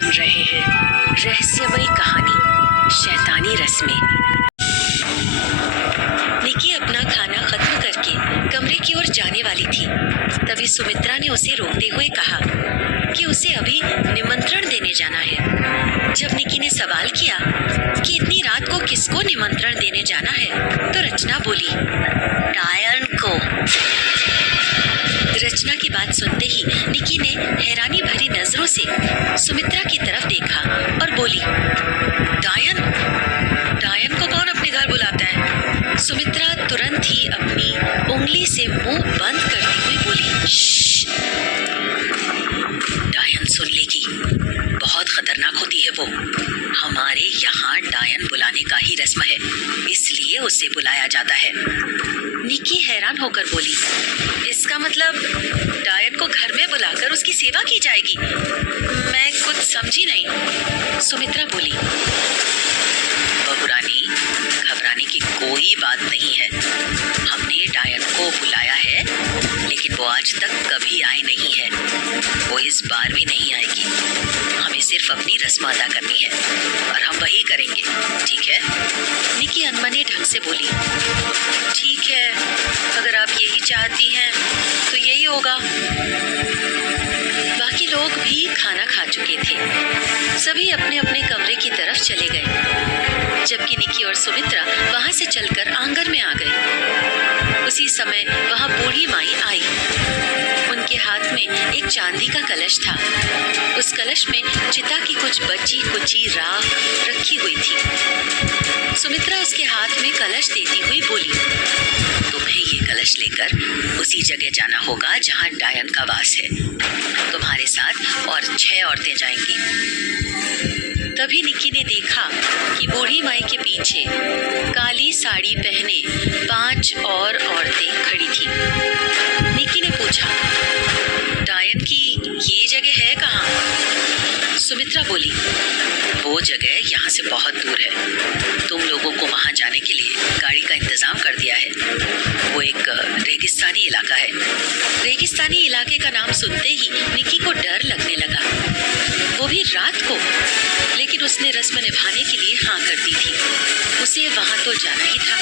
सुन रहे हैं रहस्यमयी कहानी शैतानी रस्में। निकी अपना खाना खत्म करके कमरे की ओर जाने वाली थी, तभी सुमित्रा ने उसे रोकते हुए कहा कि उसे अभी निमंत्रण देने जाना है। जब निकी ने सवाल किया कि इतनी रात को किसको निमंत्रण देने जाना है, तो रचना बोली, डायन को। रचना की बात सुनते ही निकी ने हैरानी भरी नजरों से सुमित्रा की तरफ देखा और बोली, डायन? डायन को कौन अपने घर बुलाता है? सुमित्रा तुरंत ही अपनी उंगली से मुंह बंद करती हुई बोली, श्श, डायन सुन लेगी, बहुत खतरनाक होती है वो। हमारे यहाँ डायन बुलाने का ही रस्म है, इसलिए उसे बुलाया जाता है। निकी हैरान होकर बोली, इसका मतलब डायन को घर में बुलाकर उसकी सेवा की जाएगी? मैं कुछ समझी नहीं। सुमित्रा बोली, बहुरानी, घबराने की कोई बात नहीं है। हमने डायन को बुलाया है, लेकिन वो आज तक कभी आई नहीं है। वो इस बार भी नहीं आएगी। हमें सिर्फ अपनी रस्म अदा करनी है और हम वही करेंगे, ठीक है? निकी अनमने ढंग से बोली, ठीक है, अगर आप यही चाहती हैं तो यही होगा। बाकी लोग भी खाना खा चुके थे, सभी अपने अपने कमरे की तरफ चले गए, जबकि निकी और सुमित्रा वहां से चलकर आंगन में आ गए। उसी समय वहां बूढ़ी माई आई। उनके हाथ में एक चांदी का कलश था। उस कलश में चिता की कुछ बची कुची राख रखी हुई थी। सुमित्रा उसके हाथ में कलश देती हुई बोली, तुम्हें ये कलश लेकर उसी जगह जाना होगा जहाँ डायन का वास है। तुम्हारे साथ और 6 औरतें जाएंगी। तभी निकी ने देखा कि बूढ़ी माई के पीछे काली साड़ी पहने 5 और औरतें खड़ी थी। निकी ने पूछा, डायन की ये जगह है कहाँ? सुमित्रा बोली, वो जगह यहाँ से बहुत दूर है। तुम लोगों को वहाँ जाने के लिए गाड़ी का इंतजाम कर दिया है। वो एक रेगिस्तानी इलाका है। रेगिस्तानी इलाके का नाम सुनते ही निकी को डर लगने लगा, वो भी रात को। लेकिन उसने रस्म निभाने के लिए हाँ कर दी थी। उसे वहाँ तो जाना ही था।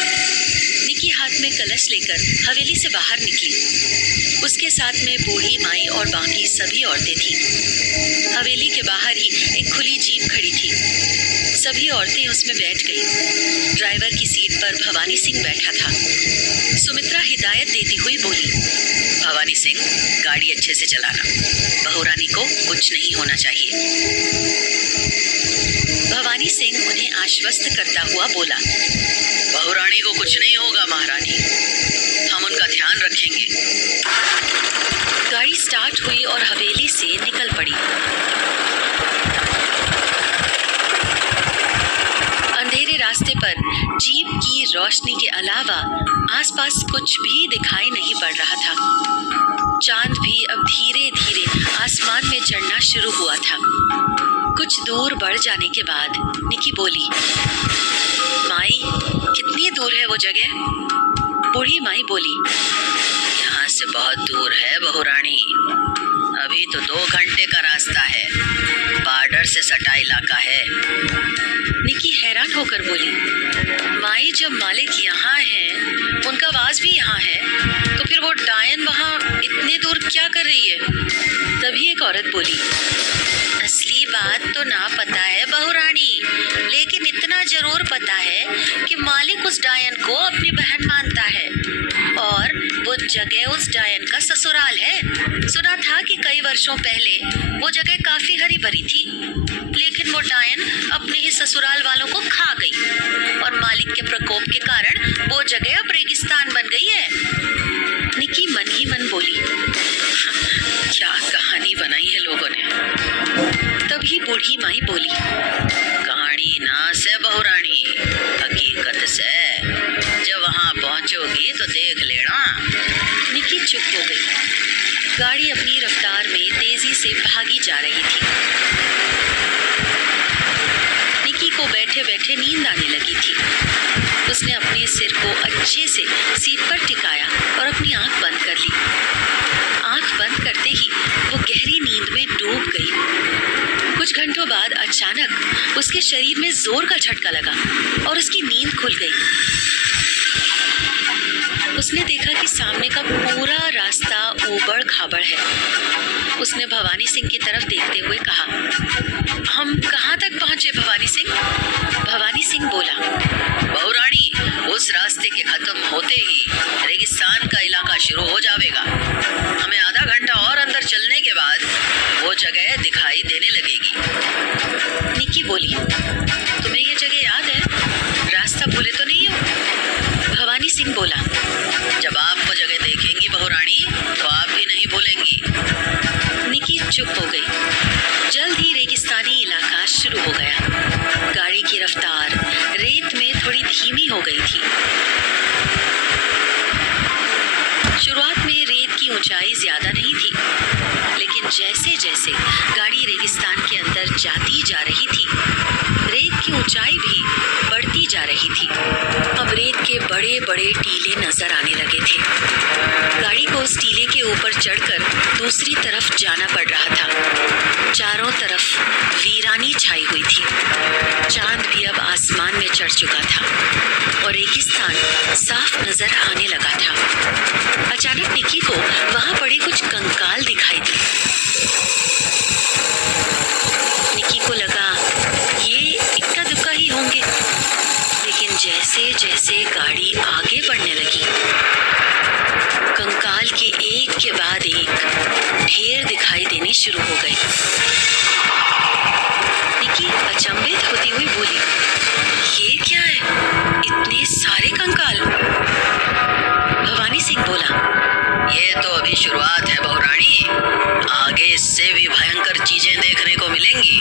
निकी हाथ में कलश लेकर हवेली से बाहर निकली। उसके साथ में बूढ़ी माई और बाकी सभी औरतें थीं। हवेली के बाहर ही एक खुली जीप खड़ी थी। सभी औरतें उसमें बैठ गईं। ड्राइवर की सीट पर भवानी सिंह बैठा था। सुमित्रा हिदायत देती हुई बोली, भवानी सिंह, गाड़ी अच्छे से चलाना, बहुरानी को कुछ नहीं होना चाहिए। भवानी सिंह उन्हें आश्वस्त करता हुआ बोला, बहुरानी को कुछ नहीं होगा महारानी, हम उनका ध्यान रखेंगे। गाड़ी स्टार्ट हुई और हवेली से निकल पड़ी। अंधेरे रास्ते पर जीप की रोशनी के अलावा आसपास कुछ भी दिखाई नहीं पड़ रहा था। चांद भी अब धीरे धीरे आसमान में चढ़ना शुरू हुआ था। कुछ दूर बढ़ जाने के बाद निकी बोली, माई, कितनी दूर है वो जगह? बूढ़ी माई बोली, यहाँ से बहुत दूर है बहुरानी, अभी तो 2 घंटे का रास्ता है, बॉर्डर से सटा इलाका है। निकी हैरान होकर बोली, माई, जब मालिक यहाँ है, उनका वास भी यहाँ है, तो फिर वो डायन वहाँ इतने दूर क्या कर रही है? तभी एक औरत बोली, असली बात तो ना पता है बहुरानी, लेकिन इतना जरूर पता है कि मालिक उस डायन को अपनी बहन मानता है और वो जगह उस डायन का ससुराल है। सुना था कि कई वर्षों पहले वो जगह काफी हरी भरी थी, लेकिन वो डायन अपने ही ससुराल वालों को खा गई और मालिक के प्रकोप के कारण वो जगह अब रेगिस्तान बन गई है। निकी मन ही मन बोली, क्या कहानी बनाई है लोगों ने। तभी बूढ़ी माई बोली, कहानी ना से बहुरानी, हकीकत से, जब वहां पहुंचोगी तो देख लेना। निकी चुप हो गई। गाड़ी अपनी रफ्तार में तेजी से भागी जा रही थी। निकी को बैठे बैठे नींद आने लगी थी। उसने अपने सिर को अच्छे से सीट पर टिकाया और अपनी आंख बंद कर ली। आंख बंद करते ही वो गहरी नींद में डूब गई। कुछ घंटों बाद अचानक उसके शरीर में जोर का झटका लगा और उसकी नींद खुल गई। उसने देखा कि सामने का पूरा रास्ता ऊबड़ खाबड़ है। उसने भवानी सिंह की तरफ देखते हुए कहा, हम कहाँ तक पहुँचे भवानी सिंह? भवानी सिंह बोला, बहुरानी, उस रास्ते के खत्म होते ही रेगिस्तान का इलाका शुरू हो जाएगा। हमें आधा घंटा और अंदर चलने के बाद वो जगह दिखाई देने लगेगी। निक्की बोली, तुम्हें ये जगह याद है? रास्ता भूले तो नहीं हो? भवानी सिंह बोला, जब आप वो जगह देखेंगी बहुरानी तो आप भी नहीं भूलेंगी। निक्की चुप हो गई। जल्द ही रेगिस्तानी इलाका शुरू हो गया। गाड़ी की रफ्तार रेत में थोड़ी धीमी हो गई थी। शुरुआत में रेत की ऊंचाई ज्यादा नहीं थी, लेकिन जैसे जैसे गाड़ी रेगिस्तान के अंदर जाती जा रही थी, रेत की ऊंचाई भी बढ़ती जा रही थी। अब रेत के बड़े बड़े टीले नजर आने लगे थे। गाड़ी को उस टीले के ऊपर चढ़कर दूसरी तरफ जाना पड़ रहा था। चारों तरफ वीरानी छाई हुई थी। चांद भी अब आसमान में चढ़ चुका था और रेगिस्तान साफ नजर आने लगा था। अचानक निक्की को वहां पड़े कुछ कंकाल दिखाई दिए। निक्की को लगा ये इक्का दुक्का ही होंगे, लेकिन जैसे जैसे गाड़ी आगे बढ़ने लगी, कंकाल के एक के बाद एक ढेर दिखाई देने शुरू हो गए। निक्की अचंभित होती हुई बोली, ये क्या है? इतने सारे कंकाल? भवानी सिंह बोला, ये तो अभी शुरुआत है बहुरानी, आगे इससे भी भयंकर चीजें देखने को मिलेंगी।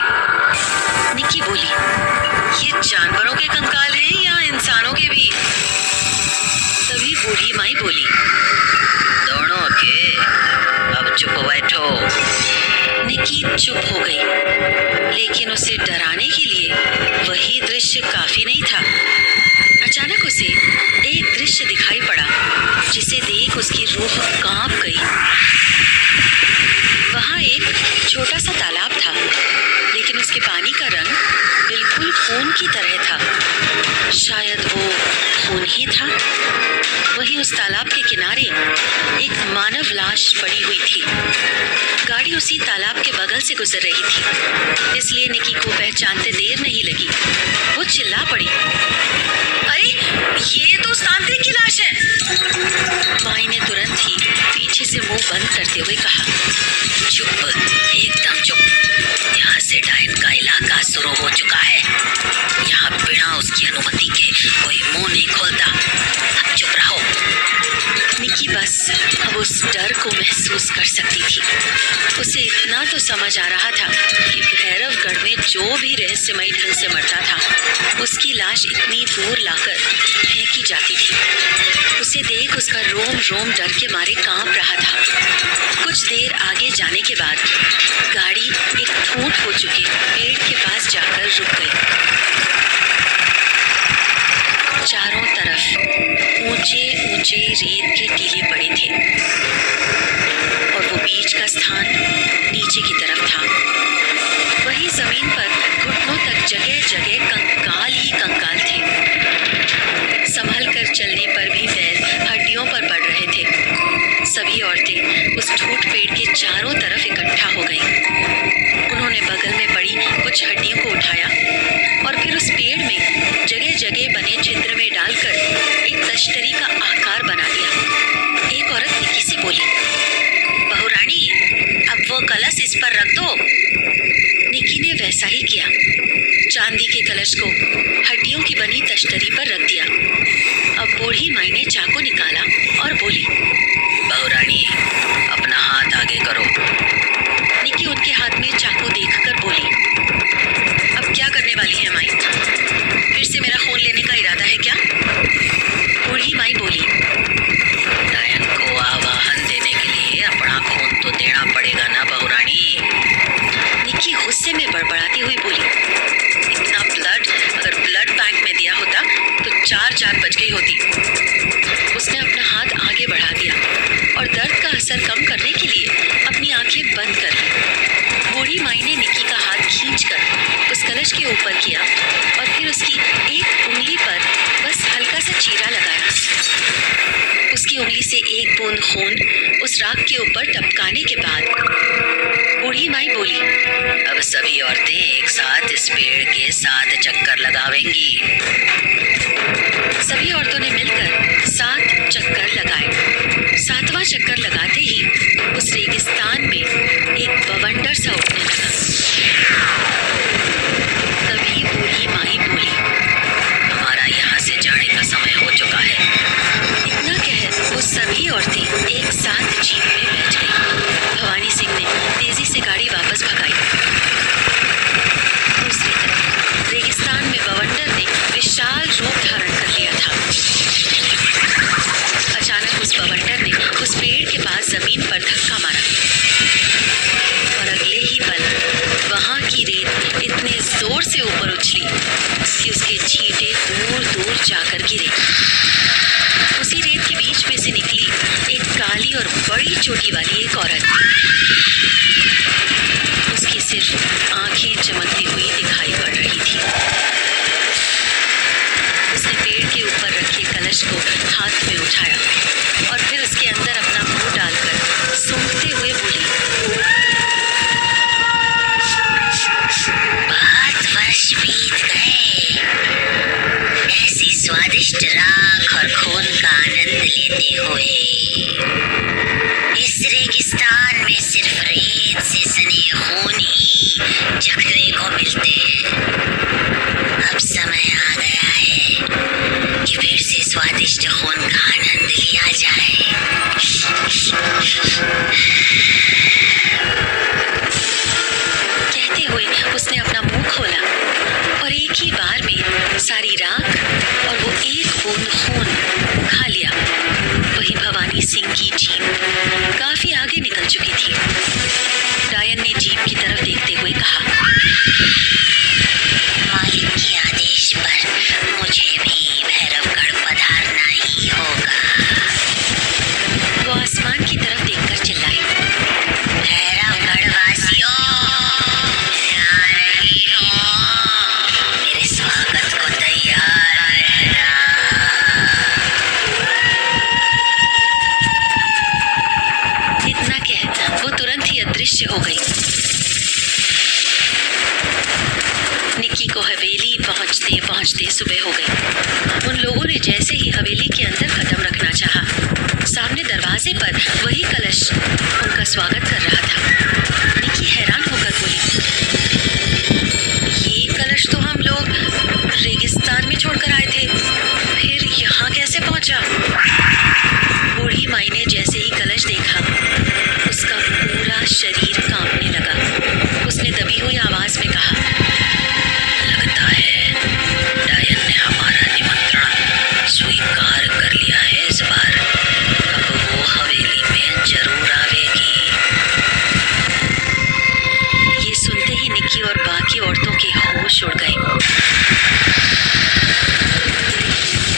निक्की बोली, ये जानवरों के कंकाल हैं या इंसानों के भी? तभी बूढ़ी माई बोली, दोनों के। अब चुप बैठो। निक्की चुप हो गई, लेकिन उसे डराने के लिए वही दृश्य काफी नहीं था। अचानक उसे एक दृश्य दिखाई पड़ा जिसे देख उसकी रूह कांप गई। वहां एक छोटा सा तालाब था, लेकिन उसके पानी का रंग बिल्कुल खून की तरह था। शायद वो खून ही था। वहीं उस तालाब के किनारे एक मानव लाश पड़ी हुई थी। गाड़ी उसी तालाब के बगल से गुजर रही थी, इसलिए निक्की को पहचानते देर नहीं लगी। वो चिल्ला पड़ी, अरे ये तो उस तांत्रिक की लाश है। माई ने तुरंत ही पीछे से मुंह बंद करते हुए कहा, चुप, एकदम चुप। यहाँ से डायन का इलाका शुरू हो चुका है। यहाँ बिना उसकी अनुमति के कोई मुंह नहीं खोलता। अब चुप रहो। निक्की बस अब उस डर को महसूस कर सकती थी। उसे इतना तो समझ आ रहा था कि भैरवगढ़ में जो भी रहस्यमयी ढंग से मरता था, उसकी लाश इतनी दूर लाकर फेंकी जाती थी। उसे देख उसका रोम रोम डर के मारे कांप रहा था। कुछ देर आगे जाने के बाद गाड़ी एक ठूंठ हो चुके पेड़ के पास जाकर रुक गई। चारों तरफ ऊंचे ऊंचे रेत के टीले पड़े थे और वो बीच का स्थान नीचे की तरफ था। वही जमीन पर घुटनों तक जगह जगह कंकाल ही कंकाल थे। संभल कर चलने पर भी पैर हड्डियों पर पड़ रहे थे। सभी औरतें उस ठूंठ पेड़ के चारों तरफ इकट्ठा हो गईं। उन्होंने बगल में पड़ी कुछ हड्डियों को उठाया और फिर उस पेड़ में जगह जगह बने छिद्र में डालकर एक तश्तरी का आकार बना दिया। एक औरत निक्की से बोली, बहुरानी, अब वो कलश इस पर रख दो। निक्की ने वैसा ही किया। चांदी के कलश को हड्डियों की बनी तश्तरी पर रख दिया। अब बूढ़ी माई ने चाकू निकाला और बोली, बहुरानी, अपना हाथ आगे करो। निक्की उनके हाथ में चाकू देखकर बोली, अब क्या करने वाली है माई? फिर से मेरा खून लेने का इरादा है क्या? बूढ़ी माई बोली, डायन को आवाहन देने के लिए अपना खून तो देना पड़ेगा ना बहुरानी। निक्की गुस्से में बड़बड़ाती हुई बोली, इतना ब्लड अगर ब्लड बैंक में दिया होता तो 4 जान बच गई होती। उसने अपना हाथ आगे बढ़ा दिया और दर्द का असर कम करने के लिए अपनी आंखें बंद कर ली। बूढ़ी माई ने निक्की का हाथ खींच कलश के ऊपर किया और फिर उसकी एक उंगली पर बस हल्का सा चीरा लगाया। उसकी उंगली से एक बूंद खून उस राख के ऊपर टपकाने के बाद बूढ़ी माई बोली, अब सभी औरतें एक साथ इस पेड़ के 7 चक्कर लगावेंगी। सभी औरतों ने मिलकर 7 चक्कर लगाए। 7वां चक्कर लगाते ही उस रेगिस्तान में एक बवंडर सा उठने लगा। तभी बूढ़ी माई बोली, हमारा यहाँ से जाने का समय हो चुका है। इतना कह वो सभी औरतें एक साथ जीप में बैठ गई। भवानी सिंह ने तेजी से गाड़ी वापस भगाई। दूसरी तरफ रेगिस्तान में बवंडर ने विशाल रूप धारण कर लिया था। अचानक उस बवंडर ने उस पेड़ के पास जमीन पर धक्का मारा और अगले ही पल वहां की रेत इतने जोर से ऊपर उछली कि उसके छींटे दूर दूर जाकर गिरे। उसी रेत के बीच में से निकली एक काली और बड़ी चोटी वाली एक औरत। उसकी सिर्फ आंखें चमकती हुई दिखाई पड़ रही थी। उसने पेड़ के ऊपर रखे कलश को हाथ में उठाया और फिर उसके अंदर अपना मुंह डालकर सूंघते हुए बोली, बहुत वर्ष बीत गए ऐसी स्वादिष्ट राख और खून का आनंद लेते हुए। इस रेगिस्तान में सिर्फ रेत से सने खून ही चखने को मिलते हैं। अब समय आ गया है कि फिर से स्वादिष्ट खून का आनंद लिया जाए। कहते हुए उसने अपना मुंह खोला और एक ही बार में सारी राख और वो एक बूंद खून खा लिया। वही भवानी सिंह की जीप काफी आगे निकल चुकी थी। डायन ने जीप की तरफ देखते हुए कहा, मालिक के आदेश पर मुझे भी भैरवगढ़ पधारना ही होगा। वो आसमान की तरफ देखकर चिल्लाई, भैरवगढ़ वासियों, मैं आ रही हूँ, मेरे स्वागत को तैयार रहना। इतना कह वो तुरंत ही अदृश्य हो गई। निक्की को हवेली पहुंचते पहुंचते सुबह हो गई। उन लोगों ने जैसे ही हवेली के अंदर कदम रखना चाहा, सामने दरवाजे पर वही कलश उनका स्वागत कर रहा था। निक्की हैरान होकर बोली, ये कलश तो हम लोग रेगिस्तान में छोड़कर आए थे, फिर यहाँ कैसे पहुंचा? बूढ़ी माई ने जैसे ही कलश देखा, उसका पूरा शरीर कांपने लगा। उसने दबी हुई आवाज में कहा, लगता है डायन ने हमारा निमंत्रण स्वीकार कर लिया है इस बार। अब वो हवेली में जरूर आवेगी। ये सुनते ही निक्की और बाकी औरतों के होश उड़ गए।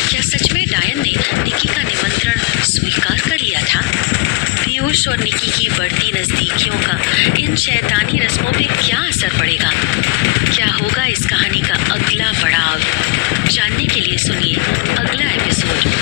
क्या सच में डायन ने निक्की का निमंत्रण स्वीकार कर लिया था? पीयूष और निक्की की बढ़ती नजदीकियों का इन शैतानी रस्मों पे क्या असर पड़ेगा? क्या होगा इस कहानी का अगला पड़ाव? जानने के लिए सुनिए अगला एपिसोड।